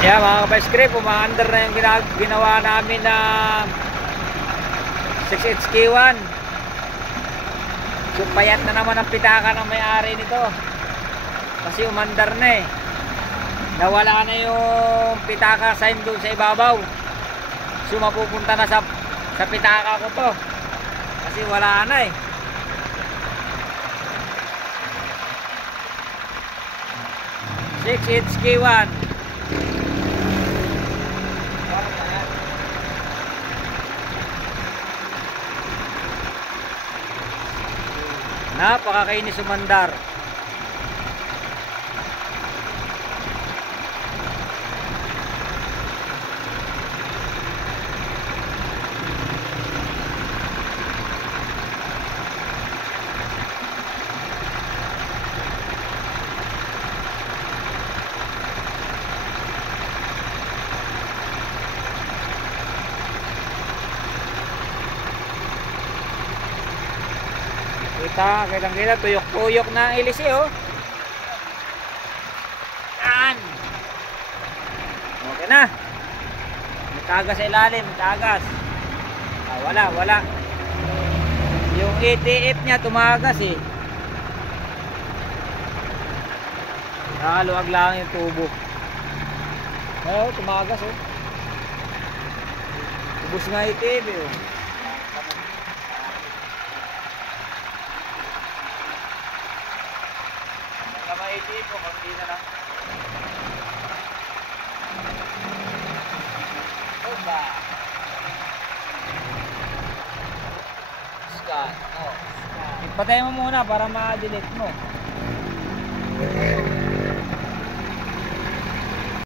Yeah, mga ka-Vice-Grip, umaandar na yung ginawa namin na 6HK1. So payat na naman ang pitaka ng may-ari nito kasi umandar na eh. Nawala na yung pitaka sign doon sa ibabaw. So mapupunta na sa pitaka ko to kasi wala na eh. Six HK1. Napakakainis umandar. Kitang-kita, tuyok-tuyok na ang ilis eh, oh. Yan. Okay na. May tagas sa ilalim, may tagas. Wala. Yung ETF niya tumagas eh. Nakaluwag lang yung tubo. Tumagas oh. Ubus nga ETF eh, oh. Maiti po, konti na lang. Oba. Scan. Ipatay mo muna para ma-delete mo.